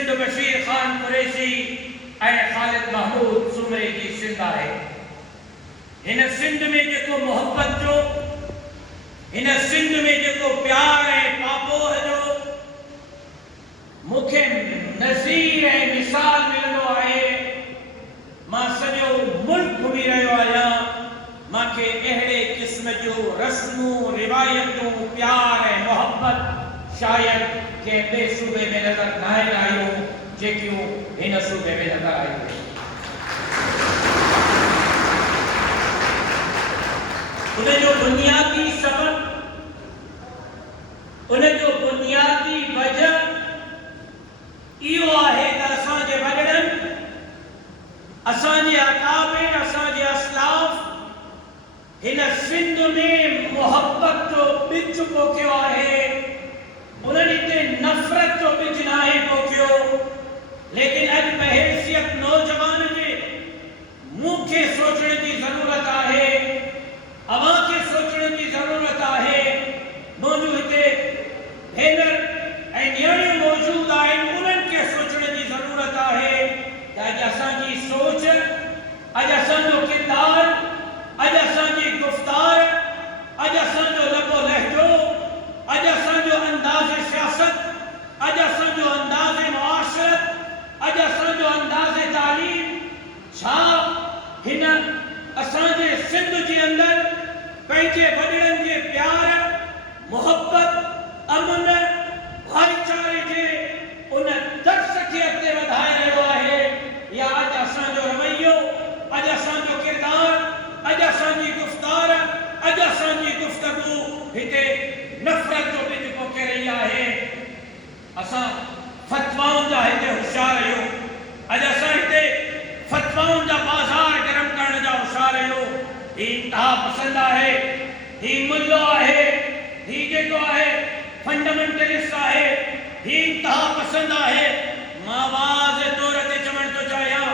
सिंध बशीर खान कुरैशी ऐं ख़ालिद महमूद सुमरे जी सिंध आहे। हिन सिंध में जेको मोहब्बत जो, हिन सिंध में जेको प्यार ऐं पापोह जो मूंखे नज़ीर ऐं मिसाल मिलंदो आहे। मां सॼो मुल्क घुमी रहियो आहियां, मूंखे अहिड़े क़िस्म जो रस्मूं रिवायतूं प्यार ऐं मोहब्बत शायदि कंहिं ॿिए सूबे में नज़र न आयूं जेकियूं हिन सूबे में नज़र आयूं। उनजो बुनियादी सबब, उनजो बुनियादी वजह इहो आहे त असांजे वॾड़नि, असांजे अकाबिर, असांजे असलाफ हिन सिंध में मोहब्बत जो ॿिज पोखियो आहे। उन्हनि ते नफ़रत जो ॿिज नाहे पोखियो। लेकिन अॼु बहैसियत नौजवान जे मूंखे सोचण जी ज़रूरत आहे, अवां खे सोचण जी ज़रूरत आहे। मुंहिंजूं हिते भेनर ऐं नियाणियूं मौजूद आहिनि, उन्हनि खे सोचण जी ज़रूरत आहे त अॼु असांजी सोच, अॼु असांजो किरदार, अॼु असांजी गुफ़्तार, अॼु असांजो लबो लहजो, अॼु असांजो अंदाज़ सियासत, अॼु असांजो अंदाज़ मुआशरत, अॼु असांजो अंदाज़ तालीम, छा हिन असांजे सिंध जे अंदरि पंहिंजे वॾड़नि जे प्यार, मोहब्बत, अमन, भाईचारे जे उन दर्स खे अॻिते वधाए रहियो आहे, या अॼु असांजो रवैयो, अॼु असांजो किरदार, अॼु असांजी गुफ़्तार, अॼु असांजी गुफ़्तगू हिते नफ़रत जो ॿिज पोखे रही आहे। असां फ़तवाउनि जा हिते होशियार आहियूं। अॼु असां हिते फ़तवाउनि जा बाज़ार गरम करण जा होशियार आहियूं। ही इंतहा पसंद आहे, ही मुल्लो आहे, ही जेको आहे फंडामेंटलिस्ट आहे, ही इंतहा पसंद आहे। मां वाज़ तौर ते चवण थो चाहियां,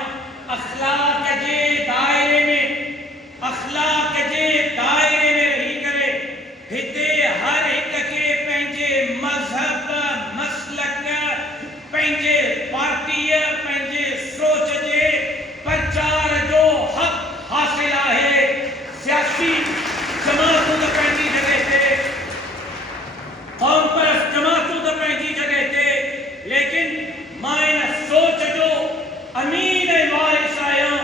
अख़लाक़ जे दायरे में, अख़लाक़ जे दायरे में रही करे हिते हर हिक खे पंहिंजे मज़हब, मसलक, पंहिंजे पार्टीअ, पंहिंजे सोच जे प्रचार जो हक़ हासिल आहे। सियासी जमातूं त पंहिंजी जॻह ते, क़ौम परस्त जमातूं त पंहिंजी जॻह ते, लेकिन मां इन सोच जो अमीन ऐं वारिस आहियां।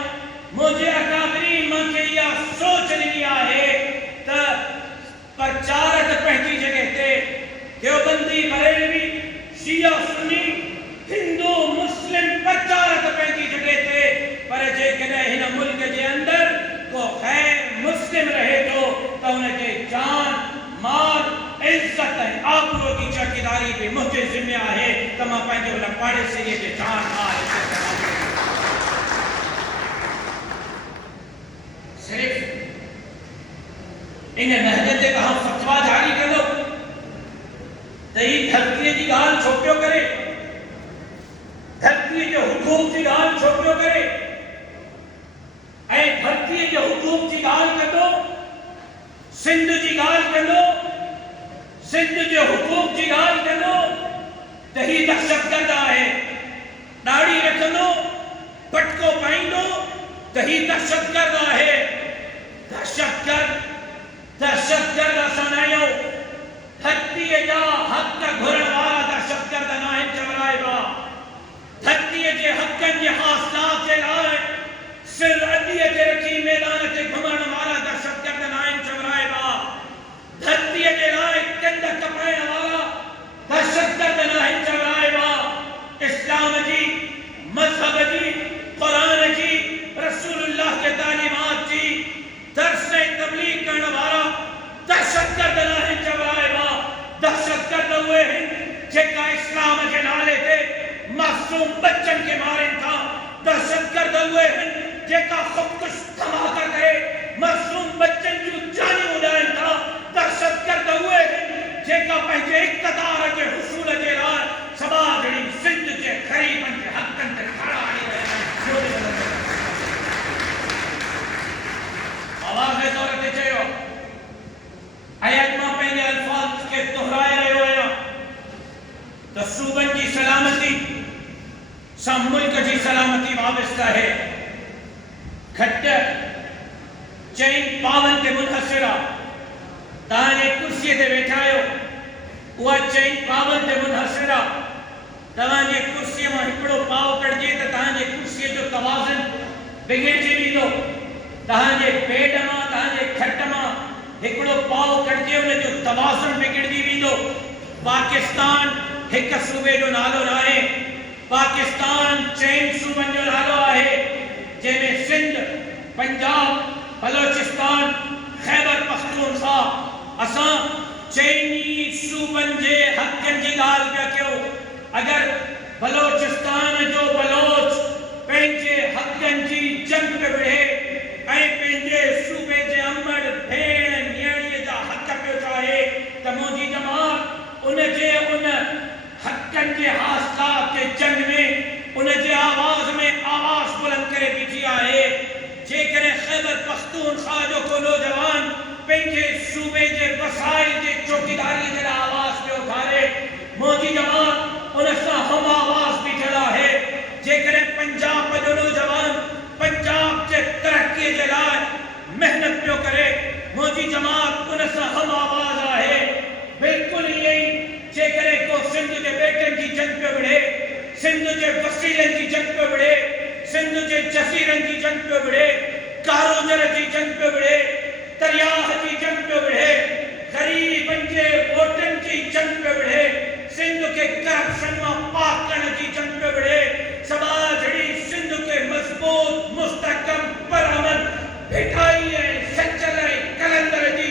मुंहिंजे अकाबरीन मूंखे इहा सोच ॾिनी आहे त प्रचार त पंहिंजी जॻह ते, देवबंदी, बरेलवी, शिया, सुन्नी, हिंदू, मुस्लिम, प्रचार त पंहिंजी जॻह ते, पर जेकॾहिं हिन मुल्क जे अंदरि को ग़ैर मुस्लिम रहे थो त उनखे जान, माल, इज़त ऐं आबरू जी चौकीदारी बि मुंहिंजे ज़िम्मे आहे त मां पंहिंजे हुन पाड़ेसीअ जे जान, माल, इज़त ऐं आबरू सिर्फ़ इन नहज ते तव्हां फ़तवा जारी कंदो त ही धरतीअ जी ॻाल्हि छो पियो करे, धरतीअ जे हुकूम जी ॻाल्हि छो पियो करे, ऐं धरतीअ जे हुकूम जी ॻाल्हि कंदो, सिंध जी ॻाल्हि कंदो, सिंध जे हुकूम जी ॻाल्हि कंदो त ही दहशतगर्द आहे। ॾाढ़ी रखंदो, पटको पाईंदो त ही दहशतगर्द आहे। दहशतगर्द, दहशतगर्द असां न आहियूं। धरतीअ जा हक़ घुरण वारा दहशतगर्द न आहिनि चवराइबा। धरतीअ जे हक़नि जे हासिलात जे लाइ सिर अॾीअ ते रखी मैदान ते घुमण वारा दहशतगर्द न आहिनि चवराइबा। धरतीअ जे लाइ कंध कपाइण वारा दहशतगर्द न आहिनि चवराइबा। इस्लाम जी, मज़हब जी, क़ुरान जी, रसूलुल्लाह के तालीमात जी दर्स ऐं तबलीग करण वारा दहशतगर्द न आहिनि चवराइबा। दहशतगर्द उहे आहिनि जेका इस्लाम जे नाले ते मासूम बच्चनि खे मारनि था। दहशतगर्द उहे आहिनि जेका ख़ुदकुश धमाका करे मासूम बच्चनि जूं जानियूं उॾाइनि था। दहशतगर्द उहे आहिनि जेका पंहिंजे इक़्तिदार जे हुसूल जे लाइ समाजणी सिंध जे ग़रीबनि जे हक़नि ते खड़ा आणी रहिया आहिनि। आवाज़ तौर ते चयो ऐं अॼु मां पंहिंजे अल्फाज़ खे दोहराए रहियो आहियां त सूबनि जी सलामती, चैन पावन ते मुनहसिर आहे। तव्हांजे कुर्सीअ ते वेठा आहियो, उहा चैन पावन ते मुनहसिर आहे। तव्हांजे कुर्सीअ मां हिकिड़ो पाव कढिजे त तव्हांजे कुर्सीअ जो तवाज़ुन बिगड़जी वेंदो। तव्हांजे पेट मां, तव्हांजे खट मां हिकिड़ो पाव कढिजे, उन जो तवाज़ुन बिगड़जी वेंदो। पाकिस्तान हिकु सूबे जो नालो न आहे, पाकिस्तान चइनि सूबनि जो नालो आहे, जंहिंमें सिंध, पंजाब, बलोचिस्तान, खैबर पख्तूनख्वा। असां चइनी सूबनि जे हक़नि जी ॻाल्हि पिया कयूं। अगर बलोचिस्तान जो बलोच पंहिंजे हक़नि जी जंग पे विढ़े ऐं पंहिंजे सूबे जे अमड़ भेण नियाणीअ जा हक़ पियो चाहे त मुंहिंजी जमात उन हक़नि जे हासिलात जे जंग में उन जे आवाज़ में आवाज़ बुलंद करे बीठी आहे। जेकॾहिं खैबर पख्तूनख्वा जो को नौजवान पंहिंजे सूबे जे वसाइल जे चौकीदारीअ जे लाइ आवाज़ पियो उथारे, मुंहिंजी जमात उन सां हम आवाज़ बीठल आहे। जेकॾहिं पंजाब जो नौजवान पंजाब जे तरक्कीअ जे लाइ महिनत पियो करे, मुंहिंजी जमात उन सां हम आवाज़ आहे। बिल्कुलु ईअं ई जेकॾहिं को सिंध जे बेटनि जी जंग पियो विढ़े, सिंध जे वसीलनि जी जंग पियो विढ़े, सिंध जे जज़ीरनि जी जंग पियो विढ़े, कारोजर जी जंग पियो विढ़े, दरियाह जी जंग पियो विढ़े, ग़रीबनि जे वोटनि जी जंग पियो विढ़े, सिंध के करप्शन मां पाक करण जी जंग पियो विढ़े, समाज जहिड़ी सिंध के मज़बूत मुस्तहकम परअमन भिठाई ऐं सचल ऐं कलंदर जी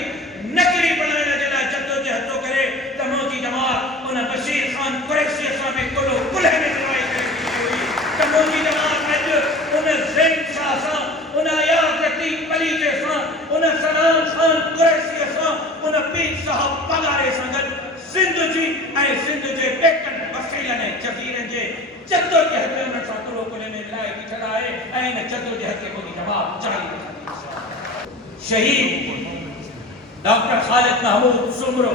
नगरी बणाइण जे लाइ जदोजहद थो करे त मुंहिंजी जमात उन बशीर ख़ान कुरैशी सां बि कुल्ह कुल्ह में लड़ाई करे बीठी हुई त मुंहिंजी जमात अॼु उन ज़ैन शाह सां, उन अयाज़ लतीफ़ पलीजे सां, उन सलाम ख़ान कुरैशी सां, उन पीर साहब पगारे सां गॾु सिंध जी ऐं सिंध जे बेटनि वसीलनि ऐं जज़ीरनि जे जदोजहद में उन सां कुल्ह कुल्ह में मिलाए बीठल आहे ऐं इन जदोजहद खे मुंहिंजी जमात जारी रखंदी। शहीद डॉक्टर ख़ालिद महमूद सुमरो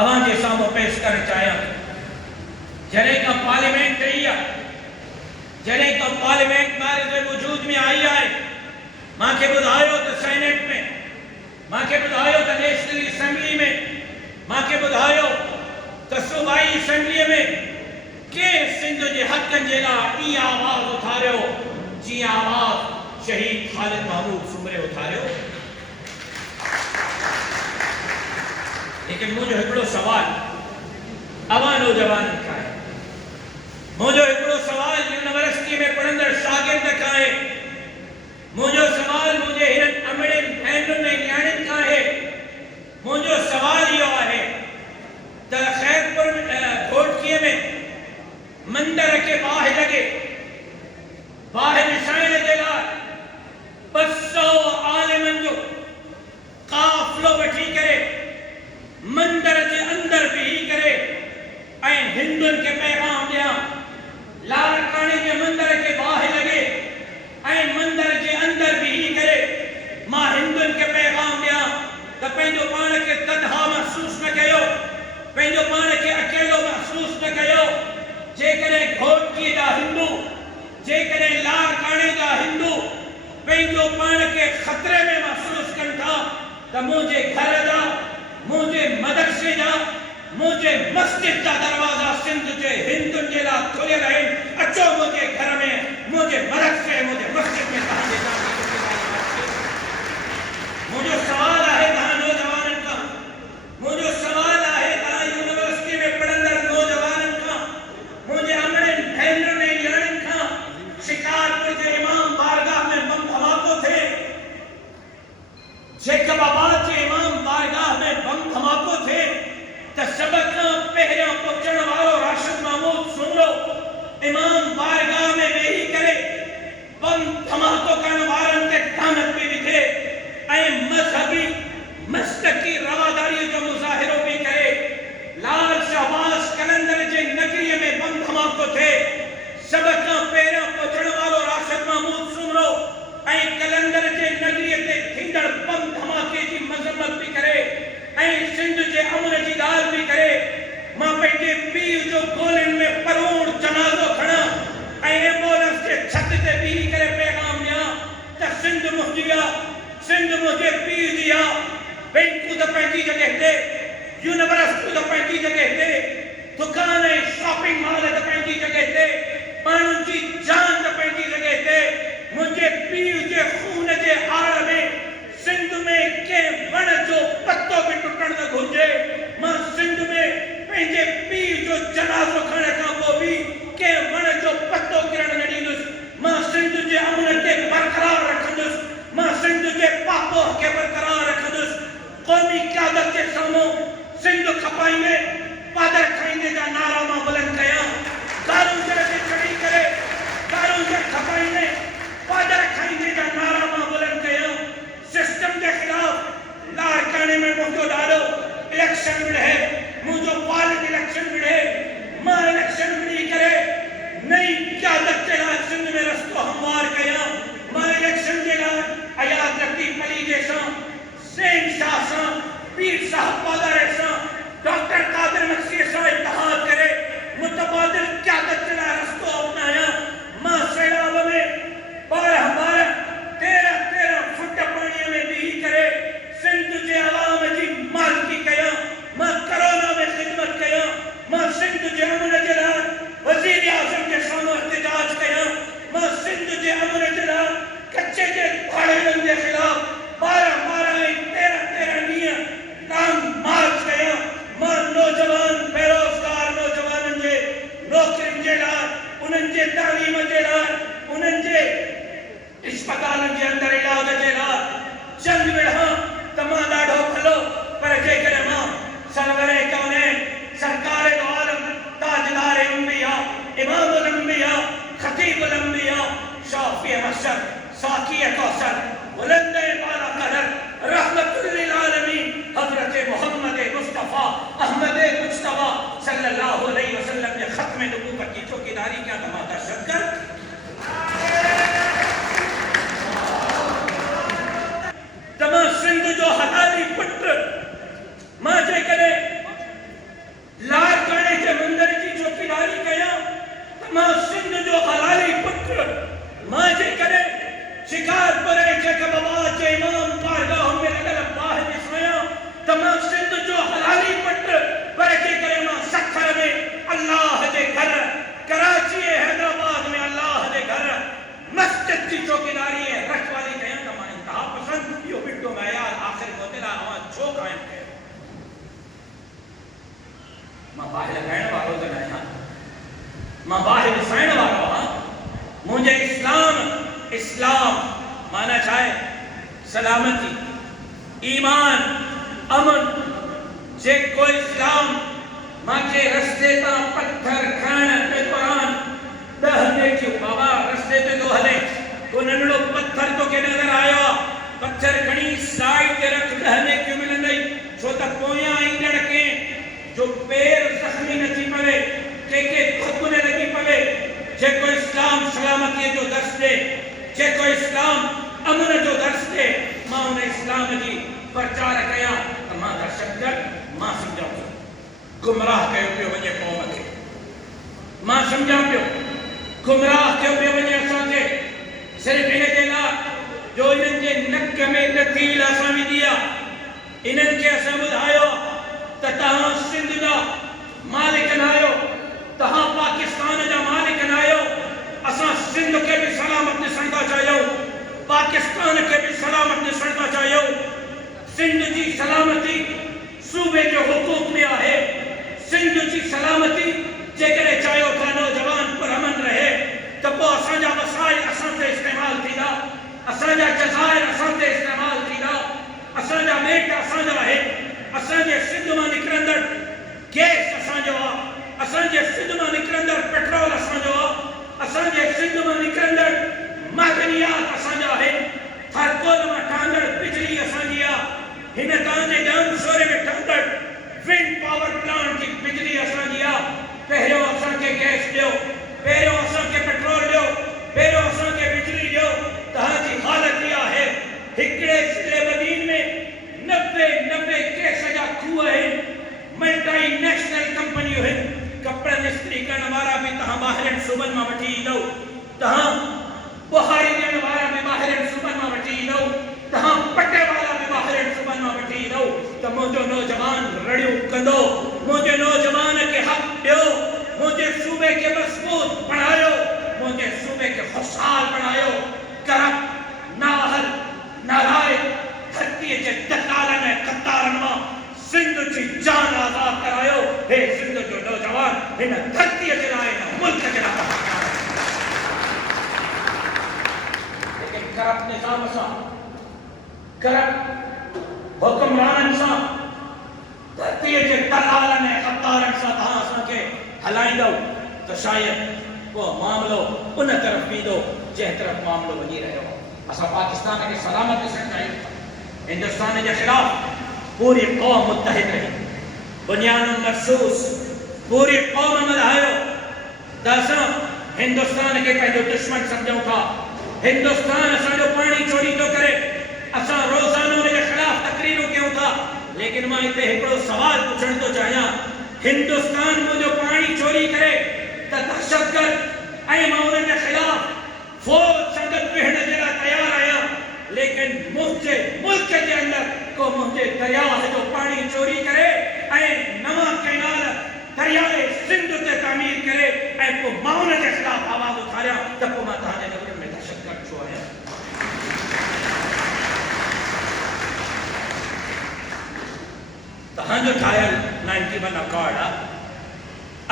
अवां जे साम्हूं पेश करणु चाहियां। जॾहिं खां पार्लियामेंट ठही आहे, जॾहिं खां पार्लियामेंट मारे वजूद में आई आहे, मूंखे ॿुधायो त सेनेट में, मूंखे ॿुधायो त नेशनल असेंबली में, मूंखे ॿुधायो त सूबाई असेंबलीअ में कंहिं सिंध जे हक़नि जे लाइ ईअं आवाज़ उथारियो जीअं आवाज़ शहीद ख़ालिद महमूद सुमरे उथारियो। लेकिन मुझे हिकिड़ो सवाल अवां नौजवाननि खां आहे, मुंहिंजो हिकिड़ो सवाल यूनिवर्सिटी में पढ़ंदड़ शागिर्द खां आहे, मुंहिंजो सवाल मुंहिंजे हिननि अमड़नि भेनरुनि ऐं नियाणियुनि खां आहे। मुंहिंजो सवाल इहो आहे त खैरपुर घोटकीअ में मंदर खे बाहि लॻे, बाहि विछाइण जे लाइ 200 आलिमनि जो काफ़िलो वठी करे मंदर जे अंदर बीही करे ऐं हिंदुनि खे पैगाम ॾियां, लाड़काणे जे मंदर खे बाहि लॻे ऐं मंदर जे अंदर बीही करे मां हिंदुनि खे पैगाम ॾियां त पंहिंजो पाण खे तन्हा महसूस न कयो, पंहिंजो पाण खे अकेलो महसूस न कयो। जेकॾहिं घोटकीअ जा हिंदू, जेकॾहिं लाड़काणे जा हिंदू पंहिंजो पाण खे ख़तरे में महसूस कनि था त मुंहिंजे घर जा, मुंहिंजे मदरसे जा, मुंहिंजे मस्जिद जा दरवाज़ा सिंध जे हिंदुनि जे लाइ खुलियल आहिनि। अचो मुंहिंजे घर में, मुंहिंजे मदरसे, मुंहिंजे मस्जिद में तव्हांजे लाइ। मुंहिंजो सवाल आहे तव्हां नौजवाननि खां, मुंहिंजो सवाल आहे तव्हां यूनिवर्सिटी में पढ़ंदड़ नौजवाननि खां, मुंहिंजे अमड़नि भेनरुनि ऐं नियाणियुनि खां। शिकारपुर जे इमाम बारगाह में बम धमाको थिए, जैकबाबाद जे इमाम बारगाह में बम धमाको थिए त सभ खां पहिरियों पहुचण वारो राशिद महमूद सुमरो इमाम बारगाह में वेही करे बम धमाको करण वारनि ते तानत बि विधे ऐं मज़हबी मस्तकी रवादारीअ जो मुज़ाहिरो बि करे। लाल शहबाज कलंदर जे नगरीअ में बम धमाको थिए, सभ खां पहिरियों पहुचण वारो राशिद महमूद सुमरो ऐं कलंदर जे नगरीअ ते थींदड़ बम धमाके जी मज़म्मत बि करे ऐं सिंध जे अमन जी ॻाल्हि बि करे। मां पंहिंजे पीउ जो गोलियुनि में परोड़ जनाज़ो खणां ऐं एम्बुलेंस जे छत ते बीही करे पैगाम ॾियां त सिंध मुंहिंजी आहे, सिंध मुझे पी दिया बैंकू तो पैंती जगह थे यूनिवर्सिटी तो पैंती जगह थे दुकान शॉपिंग मॉल तो पैंती जगह थे माण्हुनि जी जान तो पैंती जगह थे मुझे पीउ जे खून जे आड़ में सिंध में के वण जो पत्तो भी टुटण न घुर्जे मां सिंध में पंहिंजे पीउ जो जनाज़ो खण खां पोइ बि के वण जो पत्तो किरण न ॾींदुसि मां सिंध जे अमन खे बरक़रार रखंदुसि मां सिंध जे पापो खे बरक़रार रखंदुसि क़ौमी क़यादत जे साम्हूं सिंध खपाईंदे पादर खाईंदे जा नारा मां बुलंद कयां दारू जड़ ते चढ़ी करे दारू जड़ खपाईंदे पादर खाईंदे जा नारा मां बुलंद कयां सिस्टम के खिलाफ लाड़काने में मुझो डालो इलेक्शन मिले मुझो पार्लियामेंट इलेक्शन मिले मां इलेक्शन मिली करे नई क़यादत के लाइ सिंध में रस्तो हमवार कयां मां इलेक्शन के लाइ आयात लतीफ़ अली जैसा सेन शाह सां पीर साहब पादर सां डॉक्टर कादिर नक्शी सां इत्तेहाद करे मुतबादिल क़यादत के लाइ रस्तो अपनाया मां सैलाब में 12 फुट पानी में भी करे सिंध जे अवाम जी मालिकी कया मां कोरोना में खिदमत कया मां सिंध जे अमन जे लाइ वज़ीर आज़म के साम्हूं एहतजाज कया मां सिंध जे अमन जे लाइ कच्चे जे भाड़ेरनि जे खिलाफ 12 ऐं 13 ॾींहं लॉन्ग मार्च कया मां नौजवान बेरोज़गार नौजवाननि जे नौकरियुनि जे लाइ उन्हनि जे तालीम जे लाइ उन्हनि जे अस्पतालनि जे अंदरि इलाज जे लाइ जंग विढ़ा त मां ॾाढो भलो पर जेकर मां सरवरे कौनैन सरकार दो आलम ताजदार अंबिया इमामुल अंबिया खतीबुल अंबिया शाफी मशर साकी कौसर बुलंद बाला कदर रहमतुल लिल आलमीन हजरत मोहम्मद मुस्तफा अहमद मुज्तबा सल्लल्लाहु अलैहि वसल्लम के खत्म नबूवत की चौकीदारी क्या तमाता शक्कर तमा सिंध जो हलाली पुत्र मां जे करे लाड़काने के मंदिर की चौकीदारी कया तमा सिंध जो हलाली पुत्र मां जे करे शिकारपुर के बाबा जे इमाम बारगाह में लगल बाह दिसाया तमा सिंध जो हलाली पुत्र पर जे करे मां सखर में अल्लाह जे घर कराची हैदराबाद में अल्लाह जे घर मस्जिद की चौकीदारी है रखवाली कया तमा इंतहा पसंद यो बिट्टो मयार आखिर मोतेला आवाज छो कायम कयो मां बाहिर गाइण वारो त न मां बाहिर साइण वारो हां मुझे इस्लाम माना चाहे सलामती ईमान अमन जे कोई इस्लाम मां के रस्ते ता पत्थर खाण पे कुरान दहने क्यों बाबा रस्ते ते तो हले तो नंढड़ो पत्थर तो के नजर आयो पत्थर खणी साइड ते रख दहने क्यों मिलंदई छो त पोया ईंदड़ के जो पैर जख्मी न थी पवे के खुद ने लगी पवे जे कोई इस्लाम सलामती जो दर्स दे जे कोई इस्लाम अमन जो दर्स दे मां उन इस्लाम जी प्रचार कया त मां दर्शकगढ़ मां समझाऊं गुमराह कयो पियो वञे क़ौम खे मां समझां पियो गुमराह कयो पियो वञे असां खे सिर्फ़ इन जे लाइ जो इन्हनि जे नक में लकीर असां विधी आहे इन्हनि खे असां ॿुधायो त तव्हां सिंध जा मालिक न आहियो तव्हां पाकिस्तान जा मालिक न आहियो असां सिंध खे बि सलामत ॾिसण था चाहियूं पाकिस्तान खे बि सलामत ॾिसण था चाहियूं सिंध जी सलामती सूबे जो हुकूक में आहे सिंध जी सलामती जेकॾहिं चाहियो था नौजवान पुरअमन रहे त पोइ असांजा वसाइल असां ते इस्तेमालु थींदा असांजा जज़ाइर असां ते इस्तेमालु थींदा असांजा ॿेट असांजा आहे असांजे सिंध मां निकिरंदड़ गैस असांजो आहे असांजे सिंध मां निकिरंदड़ पेट्रोल असांजो आहे असांजे सिंध मां निकिरंदड़ मादनियात असांजा आहिनि हर कोन मां ठहंदड़ बिजली असांजी आहे हिन तव्हांजे ॼाण शोरे में ठहंदड़ विंड पावर प्लांट जी बिजली असांजी आहे पहिरियों असांखे गैस ॾियो पहिरियों असांखे पेट्रोल ॾियो पहिरियों असांखे बिजली ॾियो तव्हांजी हालत इहा आहे हिकिड़े ज़िले मदीन में 90 गैस जा खूह आहिनि मल्टी नेशनल कंपनियूं आहिनि कपड़नि इस्त्री करण वारा बि तव्हां ॿाहिरनि सूबनि मां वठी ईंदव तव्हां बुहारी ॾियण वारा बि ॿाहिरनि सूबनि मां वठी ईंदव तव्हां हिन धरतीअ जे लाइ हिन मुल्क जे लाइ लेकिन करप्ट निज़ाम सां करप्ट हुक्मराननि सां धरतीअ जे दलालनि ऐं ख़तारनि सां तव्हां असांखे हलाईंदव त शायदि वो मामलो उन तरफ़ वेंदो जंहिं तरफ़ मामलो वञी रहियो आहे। असां पाकिस्तान खे सलामत ॾिसणु चाहियूं था। हिंदुस्तान जे ख़िलाफ़ पूरी क़ौम मुतहिद रही, बुनियादुन मख़सूस पूरी क़ौम मल्हायो त असां हिंदुस्तान खे पंहिंजो दुश्मन सम्झूं था। हिंदुस्तान असांजो पाणी चोरी थो करे, असां रोज़ाना उन जे ख़िलाफ़ तकरीरूं कयूं था। लेकिन मां हिते हिकिड़ो सवाल पुछणु थो चाहियां, हिंदुस्तान मुंहिंजो पाणी चोरी करे त दहशतगर्द ऐं मां उन्हनि जे ख़िलाफ़ फ़ौज संगत विहण जे लाइ तयारु आहियां, लेकिन मुंहिंजे मुल्क जे अंदरि को मुंहिंजे दरिया जो पाणी चोरी करे ऐं नवां कैनाल दरियाए सिंध ते तामीर करे ऐं पोइ मां उन जे ख़िलाफ़ आवाज़ उथारियां त पोइ मां तव्हांजे नज़र में दहशतगर्द छो आहियां? तव्हांजो ठाहियल 91 अकॉर्ड आहे,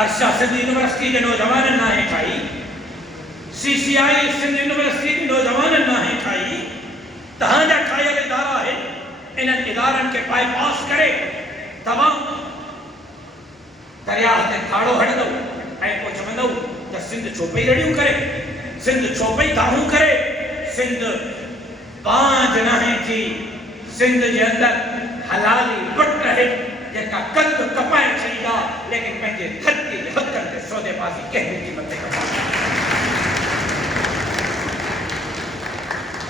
अरशा सिंध यूनिवर्सिटी के नौजवाननि नाहे ठाही, CCI सिंध यूनिवर्सिटी के नौजवाननि नाहे ठाही, तव्हांजा ठाहियल इदारा आहिनि। इन्हनि इदारनि खे बाईपास करे तव्हां दरिया ते खाड़ो हणंदव ऐं पोइ चवंदव त सिंध छो पई रड़ियूं करे, सिंध छो पई दाहूं करे, सिंध बांझ नाहे थी, सिंध जे अंदरि हलाली लुट रहे जेका कद कपाए छॾींदा, लेकिन पंहिंजे धरती जे हक़नि ते सौदेबाज़ी कंहिं बि क़ीमत ते कपाए।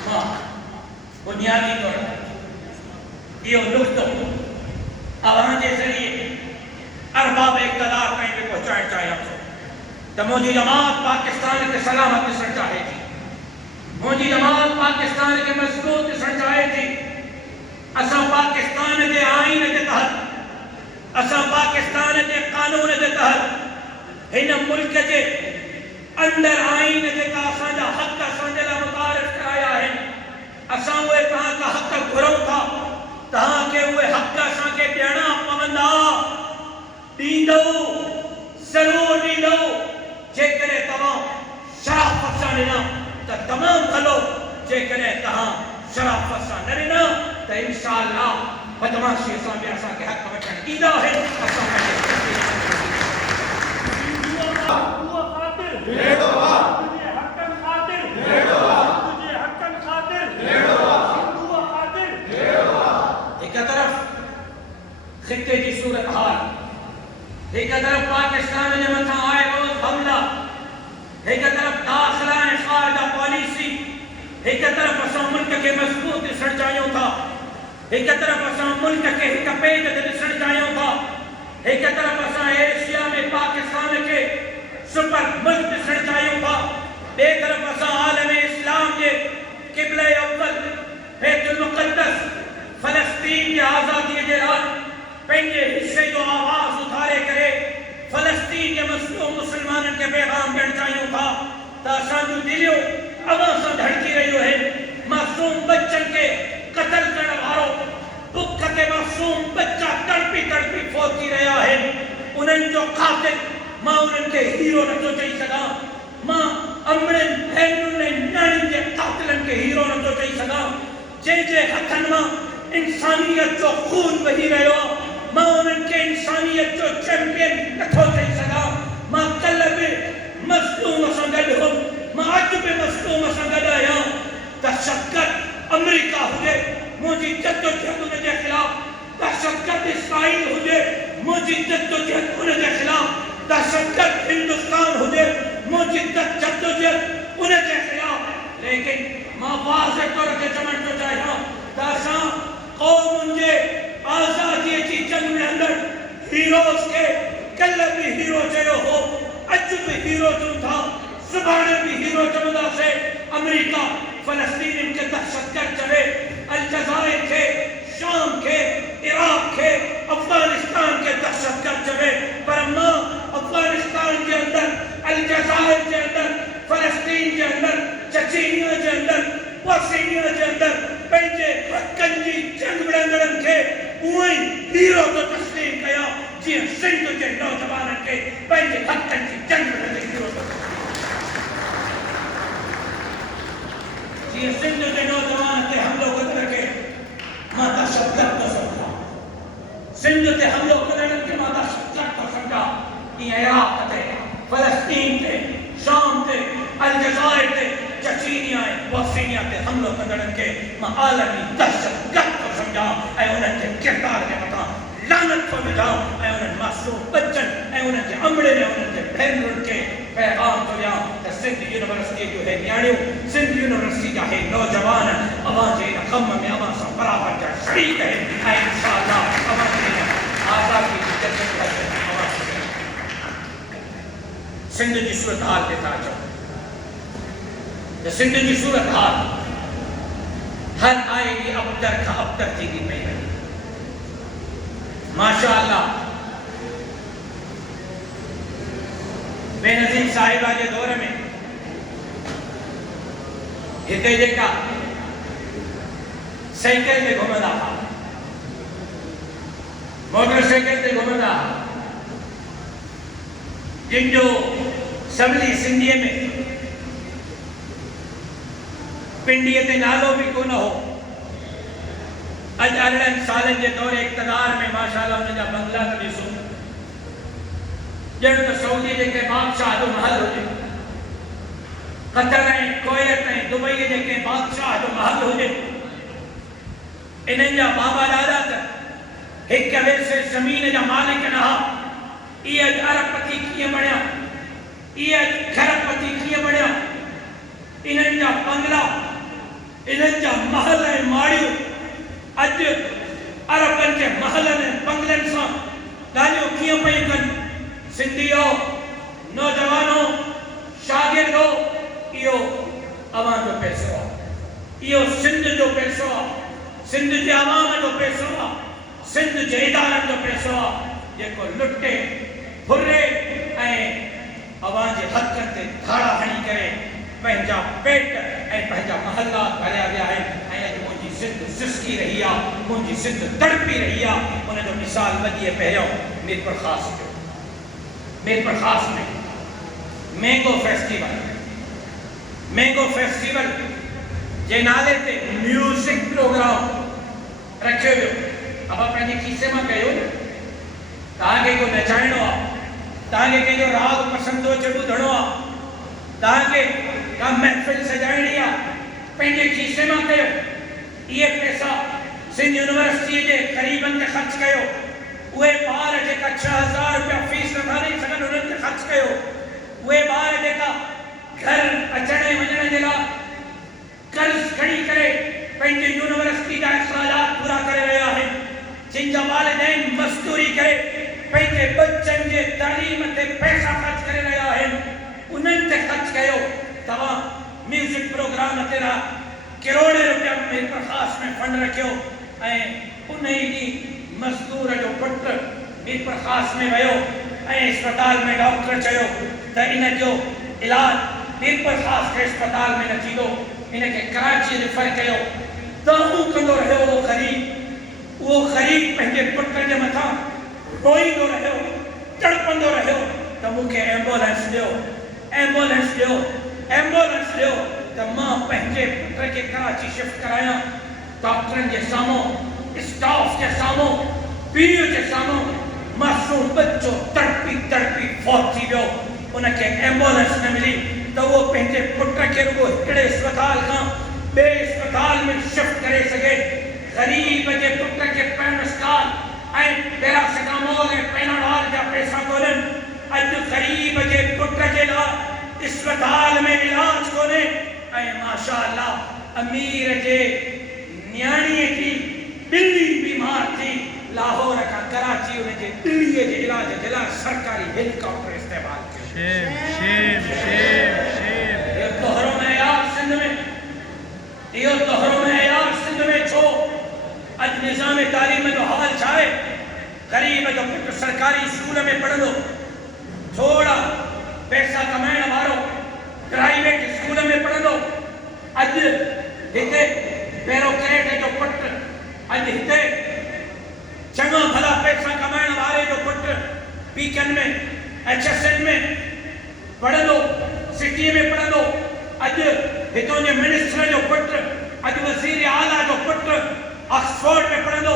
मां बुनियादी तौर ते इहो नुक़्तो अवां जे ज़रिए अरबाब इक़्तिदार ताईं बि पहुचाइणु चाहियां थो त मुंहिंजी जमात पाकिस्तान खे सलामत ॾिसणु चाहे थी, मुंहिंजी जमात पाकिस्तान खे मज़बूत ॾिसणु चाहे थी। असां पाकिस्तान जे आईन जे तहत, असां पाकिस्तान जे कानून जे तहत हिन मुल्क जे अंदरि आईन जेका असांजा हक़ असांजे लाइ मुतारिफ़ कराया आहिनि, असां उहे तव्हां खां हक़ घुरूं था, तव्हांखे उहे हक़ असांखे ॾियणा पवंदा। ॾींदव, ज़रूरु ॾींदव। जेकॾहिं तव्हां शराफ़त सां ॾिना त तमामु भलो, जेकॾहिं तव्हां शराफ़त सां न ॾिना त इंशाअल्लाह बदमाशीअ सां बि असांखे हक़ वठणु ईंदा आहिनि। असां हिकु तरफ़ ख़िते जी सूरत हाल, हिकु तरफ़ पाकिस्तान जे मथां आए रोज़ हमला, हिकु तरफ़ दाख़िला ऐं ख़ारिजा पॉलिसी, हिकु तरफ़ असां मुल्क खे मज़बूत ॾिसणु चाहियूं था, हिकु तरफ़ असां मुल्क खे हिकु पेज ते ॾिसणु चाहियूं था, हिकु तरफ़ असां एशिया में पाकिस्तान खे सुपर मुल्क ॾिसणु चाहियूं था, ॿिए तरफ़ असां आलम इस्लाम जे क़िबला अव्वल बैतुल मुक़द्दस फ़लस्तीन जी आज़ादीअ जे लाइ पंहिंजे हिस्से जो आवाज़ उथारे करे फ़लस्तीन जे मज़लूम मुस्लमाननि खे पैगाम ॾियणु चाहियूं था त असांजूं दिलियूं अवां सां धड़की रहियूं आहिनि। मासूम बच्चनि खे क़त्ल करण वारो, बुख ते मासूम बच्चा तड़पी तड़पी फौत थी रहिया आहिनि। उन्हनि जो क़ातिल, मां उन्हनि खे हीरो नथो चई सघां, मां अमड़नि भेनरुनि ऐं नियाणियुनि जे क़ातिलनि खे हीरो नथो चई सघां, जंहिंजे हथनि मां इंसानियत जो खून बही रहियो आहे, मां उन्हनि खे इंसानियत जो चैंपियन नथो चई सघां। मां कल्ह बि मज़लूम सां गॾु हुउमि, मां अॼु बि मज़लूम सां गॾु आहियां। दहशतगर्द अमेरिका हुजे, मुंहिंजी जद्दोजहद उन जे ख़िलाफ़, दहशतगर्द इसराइल हुजे, मुंहिंजी जद्दोजहद उन जे ख़िलाफ़, दहशतगर्द हिंदुस्तान हुजे, मुंहिंजी जद्दोजहद उन जे ख़िलाफ़। लेकिन मां वाज़ह तौर ते चवणु थो चाहियां त असां क़ौम जे आज़ादीअ जी जंग में अंदरि हीरोज़ खे कल्ह बि हीरो चयो हो, अॼु बि हीरो चऊं था, सुभाणे बि हीरो चवंदासीं। अमेरिका फ़लस्तीन खे दहशतगर्द चवे, अलजाइर खे, शाम खे, इराक खे, अफ़गानिस्तान खे दहशतगर्द चवे, पर मां अफ़गानिस्तान जे अंदरि, अलजाइर जे अंदरि, फ़लस्तीन जे अंदरि, चचेनिया जे अंदरि, बोस्निया जे अंदरि पंहिंजे हक़नि जी जंग विड़ंदड़नि खे उहो ई हीरो थो तस्लीम कयां जी सिंध के नौजवान के पंहिंजे हक़नि जी जंग लड़ण जी ज़रूरत जी सिंध के नौजवान ते हमलो करण के माता शब्द तो समझा सिंध ते हमलो करण के माता शब्द तो समझा इराक ते फलस्तीन ते शाम ते अलजायर ते चचीनिया बॉस्निया ते हमलो करण के मां आलमी दहशतगर्द तो समझा ऐं उन्हनि जे किरदार जे मथां लानत थो विझां ऐं उन्हनि मासूम बच्चन ऐं उन्हनि जे अमड़े ने उन्हनि जे भेनरुनि खे पैगाम थो ॾियां त सिंध यूनिवर्सिटी जो हे न्याणियूं सिंध यूनिवर्सिटी जा हे नौजवान अवां जे इन कम में अवां सां बराबर जा शरीक आहिनि ऐं इंशाअल्लाह अवां जे आज़ादी जी जदोजहद में अवां सिंध जी सूरत हाल ते था अचो त सिंध जी सूरत हाल हर आए ॾींहुं अबतर खां अबतर थींदी पई वञे माशाअल्लाह बेनज़ीर साहिबा जे दौर में हिते जेका साइकिल ते घुमंदा हुआ मोटरसाइकिल ते घुमंदा हुआ जिन जो सवली सिंधीअ में पिंडीअ ते नालो भी कोन हो अज 18 साल के दौरे इक़्तिदार में माशाअल्लाह उन जा बंगला तो ॾिसो ॼण त सऊदी जेके बादशाह जो महल हुजे कतर ऐं कोयत ऐं दुबई जेके बादशाह जो महल हुजे इन्हनि जा बाबा दादा त हिक वैसे ज़मीन जा मालिक न हुआ इहे अरबपति कीअं बणिया इहे खरबपति कीअं बणिया इन्हनि जा बंगला इन्हनि जा महल ऐं माड़ियूं अज अरबन के महलन बंगलन से ॻाल्हियूं कीअं पयूं कनि सिंधियो नौजवानों शागिर्दो इहो अवां जो पैसो आहे इहो सिंध जो पैसो आहे सिंध जे अवाम जो पैसो आहे सिंध जे इदारनि जो पैसो आहे जेको लुटे फुरे ऐं अवां जे हक़नि ते धाड़ा हणी करे पंहिंजा पेट ऐं पंहिंजा महला भरिया विया आहिनि ऐं अॼु मुंहिंजी सिंध सिसकी रही आहे मुंहिंजी सिंध तड़पी रही आहे उन जो मिसाल ॿ ॾींहं पहिरियों मीर प्रखास में मैंगो फेस्टिवल जे नाले ते म्यूज़िक प्रोग्राम रखियो वियो अब पंहिंजे खीसे मां कयो तव्हांखे को नचाइणो आहे तव्हांखे कंहिंजो राग पसंदो अचे ॿुधणो आहे तव्हांखे का महफ़िल सजाइणी आहे पंहिंजे खीसे मां कयो इहे पैसा सिंध यूनिवर्सिटी के क़रीबन ते ख़र्च कयो उहे ॿार जेका 6000 रुपया फीस नथा ॾेई सघनि उन्हनि ते ख़र्च कयो उहे ॿार जेका घर अचण वञण जे लाइ कर्ज़ खणी करे पंहिंजे यूनिवर्सिटी जा अखराजात पूरा करे रहिया आहिनि जिन जा वालिदैन मज़दूरी करे पंहिंजे बच्चनि जे तालीम ते पैसा ख़र्च करे रहिया आहिनि उन्हनि ते ख़र्च कयो तव्हां म्यूज़िक प्रोग्राम ते करोड़े रुपया मीर प्रखास में फंड रखियो ऐं उन ई ॾींहुं मज़दूर जो पुटु मीर प्रखास में वियो ऐं अस्पताल में डॉक्टर चयो त इन जो इलाज मीर प्रखास के अस्पताल में न थींदो इनखे कराची रिफर कयो त हू कंदो रहियो उहो ग़रीब पंहिंजे पुट जे मथां रोईंदो रहियो तड़पंदो रहियो त मूंखे एम्बुलेंस ॾियो त मां पंहिंजे पुट खे कराची शिफ्ट करायां डॉक्टरनि जे साम्हूं स्टाफ के सामो पीर के सामो मासूम बच्चो तड़पी तड़पी फौत थी वियो उनके एम्बुलेंस न मिली तो वो पंहिंजे पुट के रुगो हिकिड़े अस्पताल खां ॿिए अस्पताल में शिफ्ट करे सके ग़रीब के पुट के पैरासिटामोल ऐं पैरासिटामोल ऐं पेनाडोल जा पैसा कोन्हनि अॼु ग़रीब के पुट के लाइ अस्पताल में इलाज कोन्हे ऐं माशाअल्लाह अमीर जे न्याणीअ जी बिल्ली बीमार थी लाहौर का कराची उनके बिल्ली के इलाज जे लाइ सरकारी हेलीकॉप्टर इस्तेमाल ये तोहरो मेयार सिंध में छो अज निज़ाम तालीम जो हाल छाए गरीब जो पुट सरकारी स्कूल में पढ़ंदो थोड़ा पैसा कमाइण वारो प्राइवेट स्कूल में पढ़ंदो अज हिते ब्यूरोक्रेट जो पुट अज हिते चङा भला पैसा कमाइण वारे जो पुट बीकन में HSN में पढ़ंदो, सिटी में पढ़ंदो, अॼु हितों जे मिनिस्टर जो पुटु, अॼु वज़ीर आला जो पुटु ऑक्सफोर्ड में पढ़ंदो,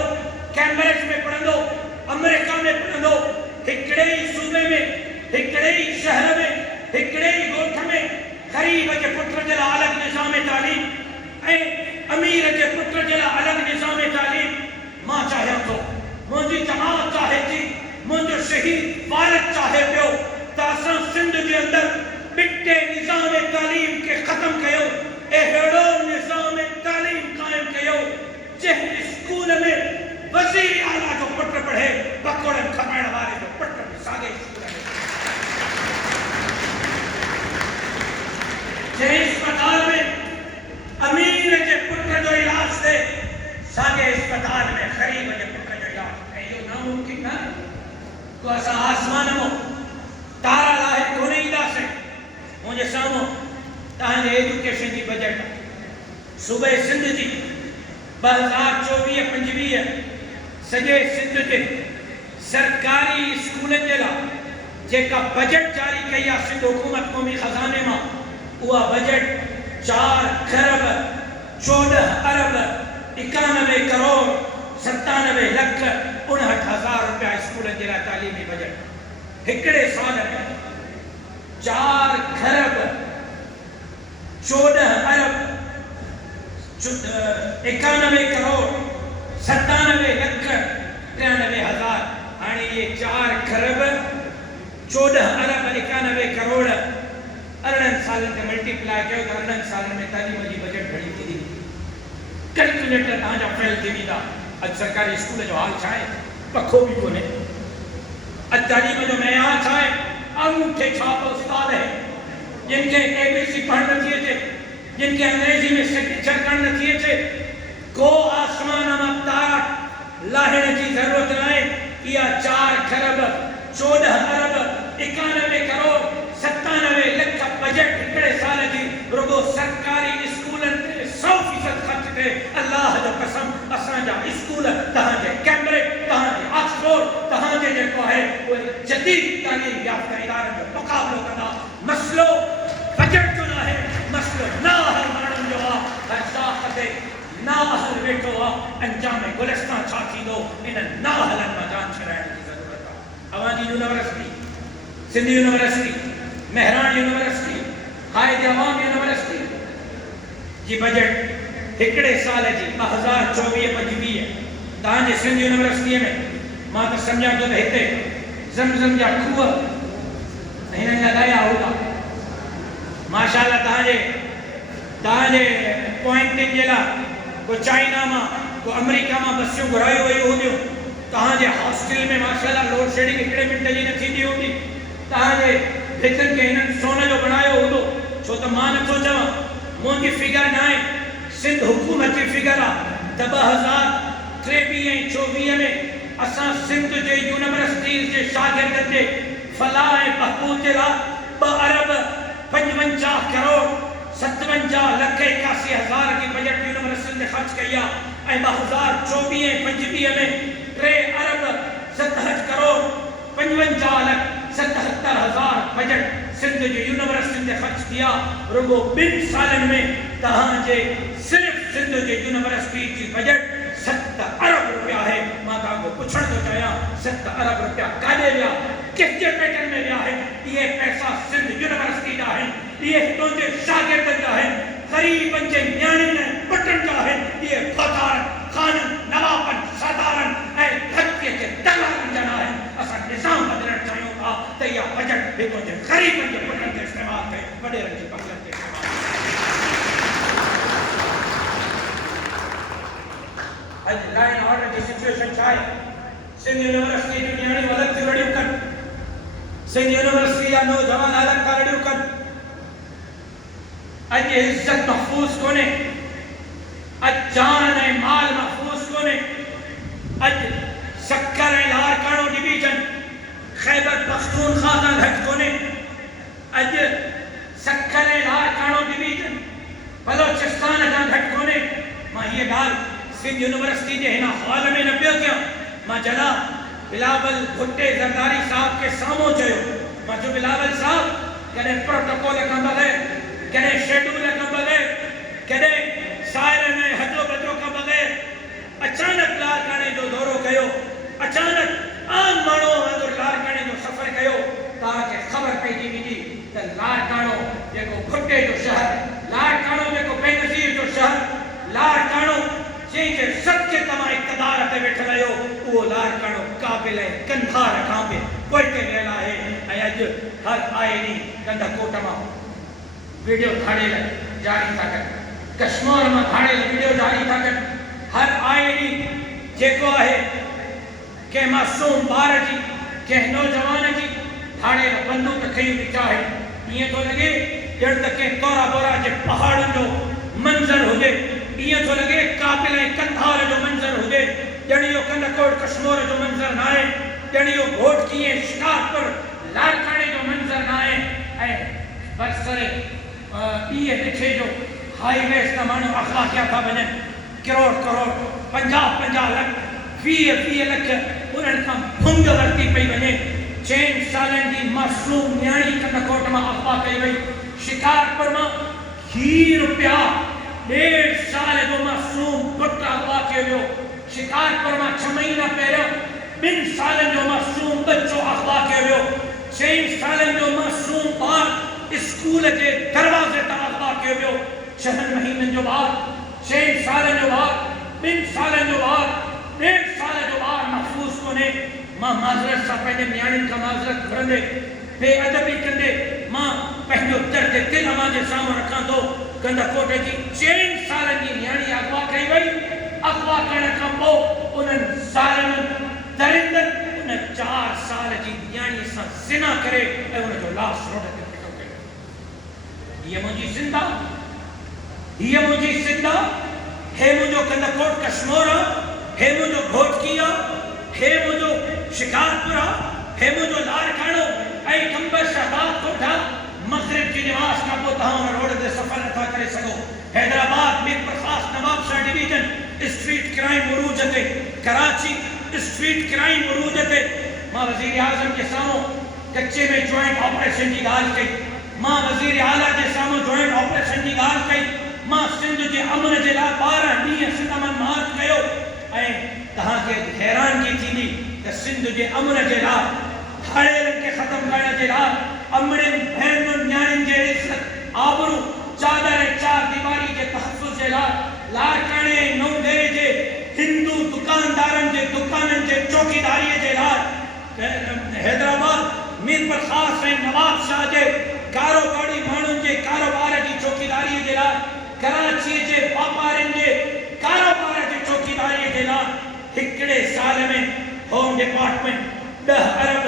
कैम्ब्रिज में पढ़ंदो, अमेरिका में पढ़ंदो, हिकिड़े ई सूबे में, हिकिड़े ई शहर में, हिकिड़े ई ॻोठ में ग़रीब जे पुट जे लाइ अलॻि निज़ाम तालीम ऐं अमीर जे पुट जे लाइ अलॻि निज़ाम तालीम। मां चाहियां थो, मुंहिंजी जमात चाहे थी, मुंहिंजो शहीद वारिद चाहे पियो त असां सिंध जे अंदरि ॿिटे निज़ाम तालीम खे ख़तमु कयो, अहिड़ो निज़ाम तालीम क़ाइमु कयो जंहिं स्कूल में वज़ीर आला जो पुटु पढ़े, पकोड़नि खपाइण वारे जो पुटु बि साॻे स्कूल में, जंहिं अस्पताल में अमीर जे पुट जो इलाज थिए, साॻे अस्पताल में ग़रीब जे पुट जो इलाज थिए। इहो नामुमकिन न को असां आसमान मां तारा लाहे कोन ईंदासीं। मुंहिंजे साम्हूं तव्हांजे एजुकेशन जी बजट सूबे सिंध जी 2024-25 सॼे सिंध जे सरकारी स्कूलनि जे लाइ जेका बजट जारी कई आहे सिंध हुकूमत क़ौमी ख़ज़ाने मां, उहा बजट 4 खरब 14 अरब 91 करोड़ 97 लख 59 हज़ार रुपया स्कूलनि जे लाइ तालीमी बजट हिकिड़े साल में 4 खरब 14 अरब 91 करोड़ 97 लख 93 हज़ार। हाणे ये 4 खरब 14 अरब 91 करोड़ 18 सालनि ते मल्टीप्लाई कयो त 18 सालनि में तालीम जी बजट घणी थींदी। कैलकुलेटर तव्हांजा फेल थी वेंदा। अॼु सरकारी स्कूल जो हाल छा आहे? पखो बि कोन्हे। अॼु तालीम जो मयार छा आहे? अंगूठे छाप उस्ताद है, जिनके ABC पढ़ नथी अचे, जिनके अंग्रेजी में सिग्नेचर करण नथी अचे। को आसमान मां तारा लाहिण जी ज़रूरत न आहे। इहा 4 खरब 14 अरब 91 करोड़ 97 लख बजट हिकिड़े साल जी रुगो सरकारी स्कूलनि ते 100% ख़र्च थिए। अल्लाह जो कसम, असांजा स्कूल तव्हांजे कैम्ब्रिज, तव्हांजे ऑक्सफोर्ड, तव्हांजे जेको आहे उहे जदीद तालीम याफ़्ता इदारनि जो मुक़ाबिलो कंदा। मसलो बजट जो न आहे, मसलो नाअहल माण्हुनि जो आहे। हर साख़ ते नाअहल वेठो आहे। अंजाम गुलिस्तान छा थींदो, इन नाअहलनि मां जान छॾाइण जी ज़रूरत आहे। अवांजी university, Sindh university, Mehran university, Quaid Awam university जी बजट हिकिड़े साल जी 2024-25 तव्हांजे सिंध यूनिवर्सिटीअ में मां त सम्झां थो त हिते ज़मज़म जा खूह हिननि लॻाया हूंदा। माशाअल्लाह तव्हांजे पॉइंटिंग जे लाइ को चाइना मां, को अमेरिका मां बसियूं घुरायूं वयूं हूंदियूं। तव्हांजे हॉस्टल में माशाअल्लाह लोड शेडिंग हिकिड़े मिंट जी न थींदी हूंदी। तव्हांजे भितनि खे हिननि सोन जो बणायो हूंदो। छो त मां नथो चवां, मुंहिंजी फिगर न आहे, सिंध हुकूमत जी फिगर आहे त 2023-24 में असां सिंध जे यूनिवर्सिटीज़ जे शागिर्दनि जे फलाह ऐं बहबूद जे लाइ 2 अरब 55 करोड़ 57 लख 81 हज़ार जी बजट यूनिवर्सिटी ने ख़र्च कई आहे। ऐं 2024-25 में 3 अरब 67 करोड़ 55 लख 77 हज़ार बजट सिंध जी यूनिवर्सिटी ने ख़र्च किया। रुगो 2 सालनि में तव्हांजे सिर्फ़ सिंध जी यूनिवर्सिटी जी बजट 7 अरब रुपया है। मां तव्हांखो पुछण थो चाहियां, 7 अरब रुपया काॾे विया, किसजे पेटनि में विया आहिनि? इहे पैसा सिंध यूनिवर्सिटी जा आहिनि, इहे हितों जे शागिर्दनि जा आहिनि, ग़रीबनि जे न्याणियुनि ऐं पुटनि जा आहिनि। इहे फ़ौजदारनि, ख़ाननि, नवाबनि, सरदारनि ऐं धरतीअ जे दलालनि जा न आहिनि। असां निज़ाम बदिलणु चाहियूं था त इहा बजट हितों जे ग़रीबनि जे पुटनि ते इस्तेमालु थिए, वॾेरनि जे बंगलनि ते इस्तेमालु थिए। अॼु लॉ एंड ऑर्डर जी सिचुएशन छा आहे? सिंध यूनिवर्सिटी जूं न्याणियूं अलॻि थियूं रड़ियूं कनि, सिंध यूनिवर्सिटी जा नौजवान अलॻि था रड़ियूं कनि। अॼु इज़त महफ़ूज़ कोन्हे, अॼु जान ऐं माल महफ़ूज़ कोन्हे। अॼु सक्कर ऐं लारकाणो डिवीजन खैबर पख्तूनख्वा खां घटि कोन्हे। अॼु सक्कर ऐं लारकाणो डिवीजन बलोचिस्तान खां घटि कोन्हे। मां हीअ ॻाल्हि सिंध यूनिवर्सिटी जे हिन हॉल में न पियो कयां, मां जनाब बिलावल भुट्टे ज़रदारी साहब के साम्हूं चयो मां चयो बिलावल साहब कॾहिं प्रोटोकॉल खां बग़ैर कॾहिं शेड्यूल खां बग़ैर कॾहिं साइरन ऐं हजो बजो खां बग़ैर अचानक लारकाणे जो दौरो कयो अचानक आम माण्हू वांगुरु लारकाणे जो सफ़र कयो तव्हांखे ख़बर पइजी वेंदी त लारकाणो जेको भुट्टे जो शहर लारकाणो जेको बेनज़ीर जो शहर लारकाणो जंहिंजे सच तव्हां इक़्तिदार ते वेठल आहियो उहो लारकाणो क़ाबिल ऐं कंधार खां बि पोइते वियल आहे ऐं अॼु हर आए ॾींहुं गंडकोट मां वीडियो धाड़ेल जारी था कनि कश्मीर मां धाड़ेल वीडियो जारी था कनि हर आए ॾींहुं जेको आहे कंहिं मासूम ॿार जी कंहिं नौजवान जी धाड़ेल बंदूक खई बीठा आहिनि ईअं थो लॻे ॼण त कंहिं तोरा बोरा जे पहाड़नि जो मंज़र हुजे ईअं थो लॻे क़ाबिल ऐं कंधार जो मंज़र हुजे ॼण इहो कंडकोट कश्मीर जो मंज़र न आहे ॼण इहो घोटकी ऐं शिकारपुर लारकाणे जो मंज़र न आहे ऐं बरसरे ॾींहं ॾिठे जो हाईवेस त माण्हू अखला कया था वञनि करोड़ करोड़ 50 लख 20 लख उन्हनि खां भुंग वरिती पई वञे 4 सालनि जी मासूम न्याणी कंडकोट मां अगवा कई वई शिकारपुर मां ₹1 1.5 साल जो मासूम पुट अगवा कयो वियो शिकारपुर मां 6 महीना पहिरियों 2 सालनि जो मासूम बच्चो अगवा कयो वियो 6 सालनि जो मासूम ॿार स्कूल जे दरवाज़े तां अगवा कयो वियो 6 महीननि जो ॿार 6 सालनि जो ॿार 2 सालनि जो ॿार 1.5 साल जो ॿार महफ़ूज़ कोन्हे मां माज़रत सां पंहिंजे नियाणियुनि खां माज़रत घुरंदे बेअदबी कंदे मां पंहिंजो दर्द दिल अव्हां जे साम्हूं रखां थो कंडकोट जी 4 सालनि जी नियाणी अगवा कई वई अगवा करण खां पोइ उन्हनि ज़ालिमनि दरिंदनि उन 4 साल जी नियाणीअ सां ज़िना करे ऐं उनजो लाश रोड ते फिटो कयो हीअ मुंहिंजी ज़िंदा हीअ मुंहिंजी ज़िंदा हे मुंहिंजो कंडकोट कश्मीर हे मुंहिंजो घोटकी आहे हे मुंहिंजो शिकारपुर आहे हे मुंहिंजो लारकाणो ऐं कंबर शहबाद कोठा मग़रिब जी निमाज़ खां पोइ तव्हां हुन रोड ते सफ़र नथा करे सघो हैदराबाद में प्रकाश Nawab Shah division street crime उरूज ते कराची स्ट्रीट क्राइम उरूज ते मां वज़ीर आज़म जे साम्हूं कच्चे में जॉइंट ऑपरेशन की ॻाल्हि कई मां वज़ीर आला जे साम्हूं जॉइंट ऑपरेशन की ॻाल्हि कई मां सिंध जे अमन जे लाइ 12 ॾींहं सिंध में मार्च कयो ऐं तव्हांखे हैरानगी थींदी त सिंध जे अमन जे लाइ धाड़ेलनि खे ख़तमु करण जे लाइ अमड़ियुनि भेनरुनि न्याणियुनि जे इज़त आबरू चादर ऐं 4 दीवारी जे तहफ़ुज़ जे लाइ लारकाणे ऐं नवदेरे जे हिंदू दुकानदारनि जे दुकाननि जे चौकीदारीअ जे लाइ हैदराबाद मीर प्रकाश ऐं नवाब शाह जे कारोबारी माण्हुनि जे कारोबार जी चौकीदारीअ जे लाइ कराची जे वापारियुनि जे कारोबार जी चौकीदारीअ जे लाइ हिकिड़े साल में होम डिपार्टमेंट 10 अरब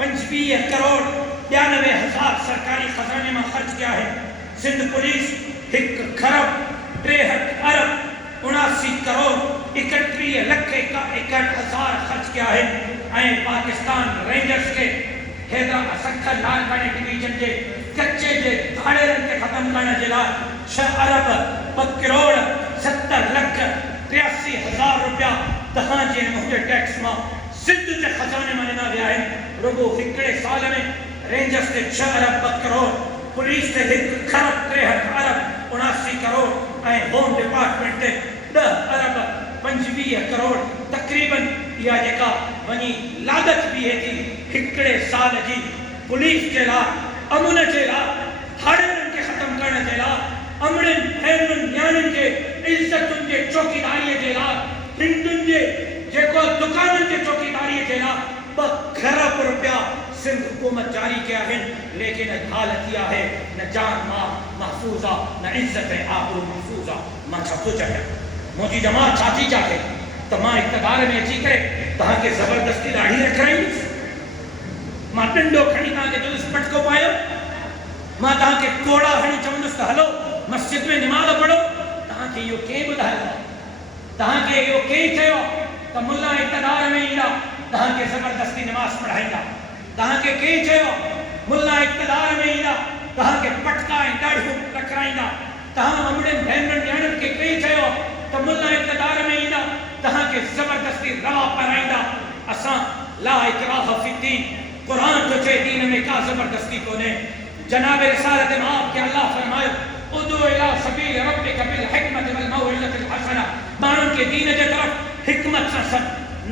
25 करोड़ 92,000 सरकारी खजाने में खर्च किया है सिंध पुलिस 1 खरब 63 अरब 79 करोड़ 31 लख 61,000 खर्च किया है ऐं पाकिस्तान रेंजर्स के हैदराबाद सखर लारकाणे डिवीजन के कच्चे जे धाड़ेरनि खे ख़तमु करण जे लाइ 6 अरब 2 करोड़ 70 लख 83,000 रुपया तव्हांजे मुंहिंजे टैक्स मां सिंध जे खजाने में ॾिना विया आहिनि रुगो हिकिड़े साल में रेंजर्स ते 6 अरब 2 करोड़ पुलिस ते 1 खरब 63 अरब 79 करोड़ ऐं होम डिपार्टमेंट ते 10 अरब 25 करोड़ तक़रीबन इहा जेका वञी लाॻत बीहे थी हिकिड़े साल जी पुलिस जे लाइ अमन जे लाइ धाड़ेलनि खे ख़तमु करण जे लाइ अमड़ियुनि भेनरुनि न्याणियुनि जे इज़तुनि जे चौकीदारीअ जे लाइ हिंदुनि जे जेको दुकाननि जे चौकीदारीअ जे लाइ 2 खरब रुपया सिंध हुकूमत जारी कया आहिनि लेकिन हालत इहा आहे न जान माल महफ़ूज़ आहे न इज़त ऐं आबरू महफ़ूज़ आहे मां छा थो चाहियां मुंहिंजी जमात छा थी चाहे त मां इक़्तिदार में अची करे तव्हांखे ज़बरदस्ती दाढ़ी रखाईंदुसि मां डंडो खणी तव्हांखे चवंदुसि पटको पायो मां तव्हांखे कोड़ा खणी चवंदुसि त हलो मस्जिद में निमाज़ पढ़ो तव्हांखे इहो कंहिं ॿुधायो तव्हांखे इहो कंहिं चयो त मुल्ला इक़्तिदार में ईंदा तव्हांखे ज़बरदस्ती निमाज़ पढ़ाईंदा तव्हांखे कंहिं चयो मुल्ला इक़्तिदार में ईंदा तव्हांखे पटका ऐं दाढ़ियूं रखाईंदा तव्हां अमड़ियुनि भेनरुनि न्याणियुनि खे कंहिं चयो त मुल्ला इक़्तिदार में ईंदा तव्हांखे ज़बरदस्ती रवा पाराईंदा असां ला इकराह फिद्दीन, कुरान जो चे दीन में का जबरदस्ती कोने। जनाब रिसालत माफ के अल्लाह फरमायो उदु इला सबील रब्बिक बिल हिकमत वल मौइज़तिल हसना, माण्हुनि के दीन जे तरफ़ हिकमत सां सॾु,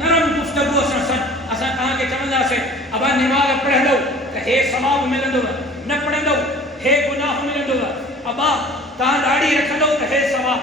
नरम गुफ्तगूअ सां सॾु। असां तव्हांखे चवंदासीं अबा निमाज़ पढ़ंदव त हे सवाब मिलंदव, न पढ़ंदव हे गुनाह मिलंदव। अबा तव्हां दाढ़ी रखंदव त हे सवाब,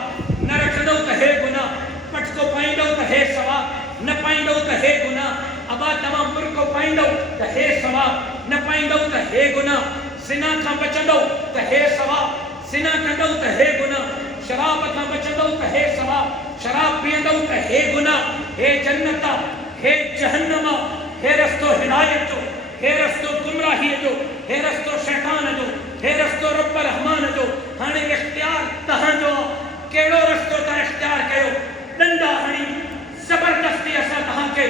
न रखंदव त हे गुनाह। पटको पाईंदव त हे सवाब, न पाईंदव त हे गुनाह। अबा तव्हां बुरको पाईंदव त हे सवाब, न पाईंदव त हे गुनाह। सिना खां बचंदव त हे सवाब, सिना कंदव त हे गुनाह। शराब खां बचंदव त हे सवाब, शराब पीअंदव त हे गुनाह। हे जन्नत आहे, हे जहन्नम आहे, हे रस्तो हिदायत जो, हे रस्तो गुमराहीअ जो, हे रस्तो शैतान जो, हे रस्तो रब रहमान जो। हाणे इख्तियार तव्हांजो आहे, कहिड़ो रस्तो तव्हां इख्तियार कयो। डंडा हणी ज़बरदस्ती असां तव्हांखे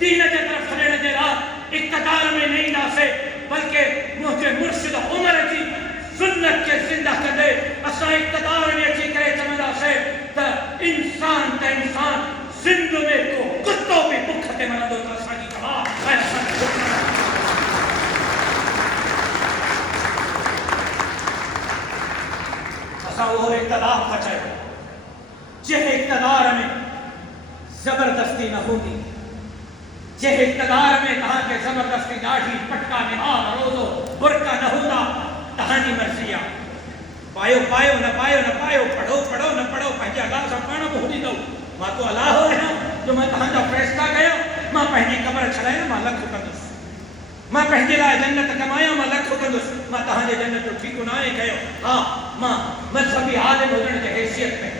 दीन जे तरफ़ छॾण जे लाइ इक़्तिदार में न ईंदासीं, बल्कि मुंहिंजे मुर्शिद उमर जी सुन्नत खे ज़िंदा कंदे असां इक़्तिदार में अची करे चवंदासीं त इंसान त इंसान, सिंध में को कुत्तो बि बुख ते मरंदो त असांजी दवा ऐं असांजी बुख न। असां उहो इक़्तिदार था चयो जंहिं इक़्तिदार में ज़बरदस्ती न हूंदी, जंहिं इक़्तिदार में तव्हांखे ज़बरदस्ती ॾाढी पटका निमाज़ रोज़ो बुरका न हूंदा। तव्हांजी मर्ज़ी आहे, पायो पायो, न पायो न पायो, पढ़ो पढ़ो न पढ़ो, पंहिंजे अलाह सां पाण बि हुॾींदव। मां तो अलाह आहियां जो मां तव्हांजा फ़ैसला कया। मां पंहिंजी क़बर छॾायां, मां लख कंदुसि। मां पंहिंजे लाइ जन्नत कमायां, मां लख कंदुसि। मां तव्हांजे जन्नत जो ठीकु न आहे कयो। हा, मां मज़हबी आलिम हुजण जी हैसियत में,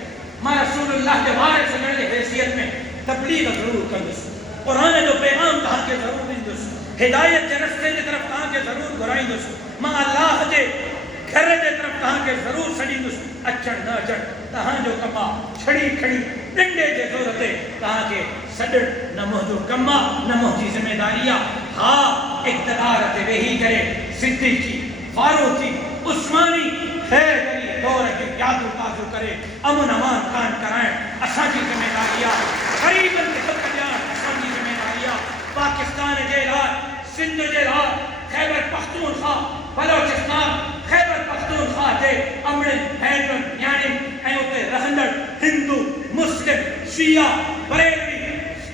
मां रसूलुल्लाह जे वारिस हुजण जी हैसियत में तबलीग ज़रूरु कंदुसि, क़ुरान जो पैगाम तव्हांखे ज़रूरु ॾींदुसि, हिदायत जे रस्ते जे तरफ़ तव्हांखे ज़रूरु घुराईंदुसि। मां अलाह जे घर जे तरफ़ तव्हांखे ज़रूरु छॾींदुसि। अचण न अचण तव्हांजो कमु आहे, छड़ी खड़ी डंडे जे ज़ोर ते तव्हांखे सॾणु न मुंहिंजो कमु आहे, न मुंहिंजी ज़िमेदारी आहे। हा, इक़्तिदार ते वेही करे सिद्दीक़ी, फारूक़ी, उस्मानी, हैदरी दौर जी यादूं ताज़ो करे अमन अमान कान कराइण असांजी ज़िमेदारी आहे। ग़रीबनि खे हक़ ॾियणु असांजी ज़िमेदारी आहे। पाकिस्तान जे लाइ, सिंध जे लाइ, खैबर पख्तूनख्वा, बलोचिस्तान, खैबर पख्तूनख्वा जे अमड़नि, भेनरुनि, न्याणियुनि ऐं उते रहंदड़ हिंदू, मुस्लिम, शिया, बरेलवी,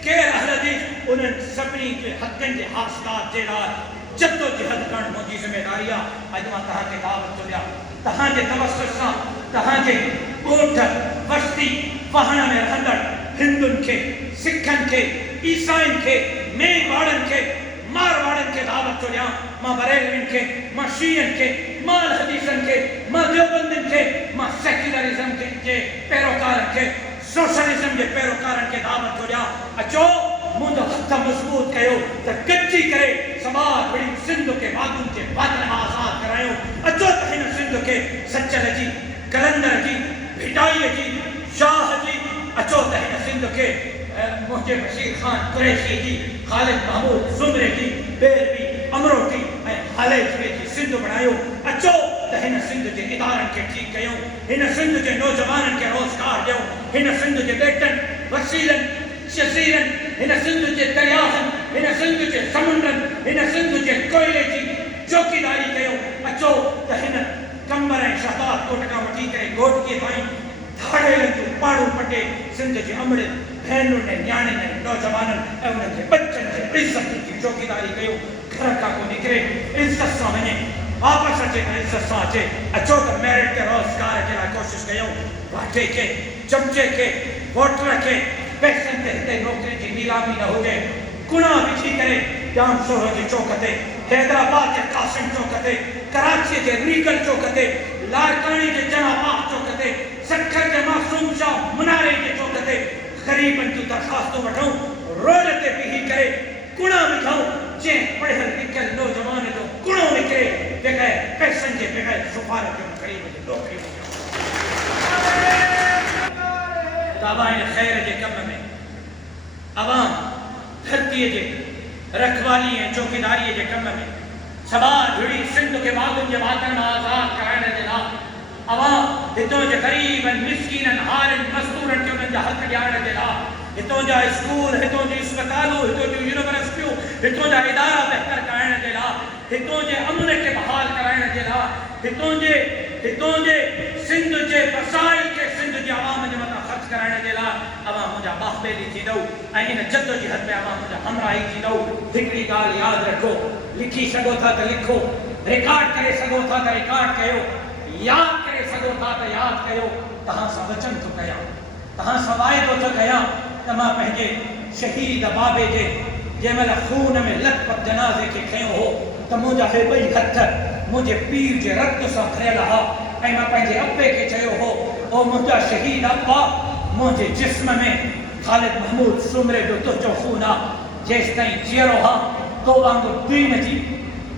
केरु अहलदी, उन्हनि सभिनी जे हक़नि जे हासिलात जे लाइ जद्दोजहद करणु मुंहिंजी ज़िमेदारी आहे। अॼु मां तव्हांखे दावत थो ॾियां, तव्हांजे तवसुल सां तव्हांजे ॻोठ, बस्ती, पहाड़ में रहंदड़ हिंदुनि खे, सिखनि खे, ईसाइनि खे, मेवाड़नि खे, मारवाड़नि खे दावत थो ॾियां। मां बरेलवियुनि खे, मां शीयनि खे, मां हदीसनि खे, मां देवबंदियुनि खे, मां सेक्युलरिज़म जे पैरोकारनि खे, सोशलिज़म जे पैरोकारनि खे दावत थो ॾियां। अचो, मुंहिंजो हथ मज़बूत कयो त गॾिजी करे समाज वड़ी सिंध खे वादुनि जे बादल मां आज़ादु करायूं। अचो त हिन सिंध खे सचल जी, कलंदर जी, भिटाईअ जी, शाह जी, अचो त हिन सिंध खे मुंहिंजे बशीर ख़ान कुरैशी जी, ख़ालिद महमूद ज़ुमरे जी, बेरवी, अमरोटी ऐं हालेजवे जी सिंध बणायो। अचो त हिन सिंध जे इदारनि खे ठीकु कयूं, हिन सिंध जे नौजवाननि खे रोज़गार ॾियूं, हिन सिंध जे बेटनि, वसीलनि, जज़ीरनि, हिन सिंध जे दरियाहनि, हिन सिंध जे समुंडनि, हिन सिंध जे कोयले जी चौकीदारी कयूं। अचो त हिन कंबर ऐं शहदाद कोट खां वठी करे घोटकीअ ताईं धाड़ेलनि जूं पाड़ूं पटे सिंध जे अमड़नि, भेनरुनि ऐं न्याणियुनि ऐं नौजवाननि ऐं उन्हनि जे बचनि जे इज़त जी चौकीदारी कयूं। घर खां को निकिरे इज़त सां वञे, वापसि अचे त इज़त सां अचे। अचो त मेरिट ते रोज़गार जे लाइ कोशिशि कयूं। वाटे खे, चमचे खे, वोटर खे पैसनि ते हिते नौकिरी जी नीलामी न हुजे। कुणा विझी करे जाम सोरो जे चौक ते, हैदराबाद जे कासिम चौक ते, कराची जे रीगल चौक ते, लारकानी जे जनाबाग चौक ते, सखर जे मासूम शाह मुनारे जे चौक ते ग़रीबनि जूं दरख़्वास्तूं वठूं। रोड ते बीही करे कुणा विझूं, जंहिं पढ़ियल लिखियल नौजवान जो कुणो निकिरे बग़ैर पैसनि जे, बग़ैर सुफ़ारत जो ग़रीब जी नौकिरी मिले। ताबाइन ख़ैर जे कम में अवाम धरतीअ जे रखवाली ऐं चौकीदारीअ जे कम में समाज जुड़ी सिंध खे वादुनि जे वातनि मां आज़ादु कराइण जे लाइ अवाम हितों जे ग़रीबनि, मिस्कीननि, हारनि, मज़दूरनि खे उन्हनि जा हक़ ॾियारण जे लाइ हितों जा स्कूल, हितों जी अस्पतालूं, हितों जूं यूनिवर्सिटियूं हितों जा इदारा बहितर कराइण जे लाइ, हितों जे अमन खे बहाल कराइण जे लाइ, हितों जे सिंध जे मसाइल खे सिंध जे आवाम जे मथां ख़र्च कराइण जे लाइ अवां मुंहिंजा बाहुबेली थींदव ऐं इन जद्दोजहद में अवां मुंहिंजा हमराही थींदव। हिकिड़ी ॻाल्हि यादि रखो, लिखी सघो था त लिखो, रिकॉर्ड करे सघो था त रिकॉर्ड कयो, यादि करे सघो था त यादि कयो। तव्हां सां वचन थो कयां, तव्हां सां वाइदो थो कयां त मां पंहिंजे शहीद बाबे जे जंहिं महिल खून में लथपथ जनाज़े खे खयो हो त मुंहिंजा हे ॿई हथ मुंहिंजे पीर जे रत सां भरियल हुआ ऐं मां पंहिंजे अब्बे खे चयो हो, ओ मुंहिंजा शहीद अब्बा, मुंहिंजे जिस्म में ख़ालिद महमूद सुमरे जो तुंहिंजो खून आहे, जेसि ताईं जीअरो हा तो वांगुरु दीन जी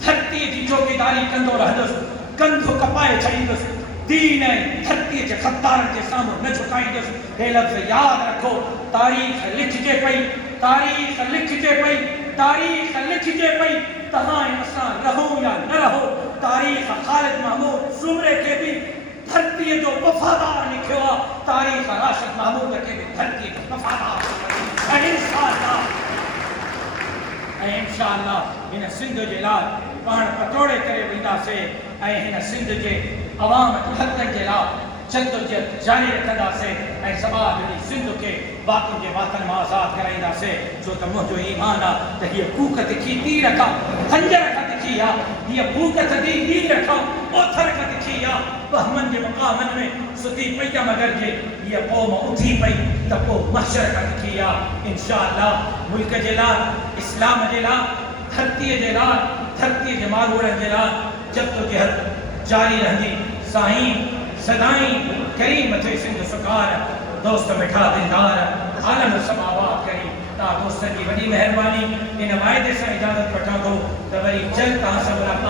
धरतीअ जी चौकीदारी कंदो रहंदुसि, कंधु कपाए छॾींदुसि, दीन ऐं धरतीअ जे ख़द्दारनि जे साम्हूं न झुकाईंदुसि। हे लफ़्ज़ यादि रखो, तारीख़ लिखिजे पई, तारीख़ लिखिजे पई, तारीख़ लिखिजे पई। तव्हां ऐं असां रहो या न रहो, तारीख़ ख़ालिद महमूद सुमरे खे बि धरतीअ जो वफ़ादार लिखियो आहे, तारीख़ राशिद महमूद खे बि धरतीअ जो वफ़ादार ऐं इंशाअल्लाह हिन सिंध जे लाइ पाण पतोड़े करे वेंदासीं ऐं हिन सिंध जे अवाम जे हक़नि जे लाइ जद्दोजहद जारी रखंदासीं ऐं समाज जी सिंध खे बाक़ियुनि जे वातनि मां आज़ादु कराईंदासीं। छो त मुंहिंजो ईमान आहे त हीअ भूख तिखी तीर खां खंजर खां तिखी आहे, हीअ भूख थधी तीर खां ओथर खां तिखी आहे। बहमनि जे मुक़ामनि में सुधी पई आहे मगर जे हीअ क़ौम उथी पई त पोइ महशर खां तिखी आहे। इंशाअल्लाह मुल्क जे लाइ, इस्लाम जे लाइ, धरतीअ जे लाइ, धरतीअ जे मारूड़नि जे लाइ जद्दोजहद जारी रहंदी। साईं सदाईं करीम थे सिंध सुकार, दोस्त मिठा दिलदार, आलम समावात करी। तव्हां दोस्तनि जी वॾी महिरबानी। इन वाइदे सां इजाज़त वठां थो त वरी जल्द तव्हां सां मुलाक़ात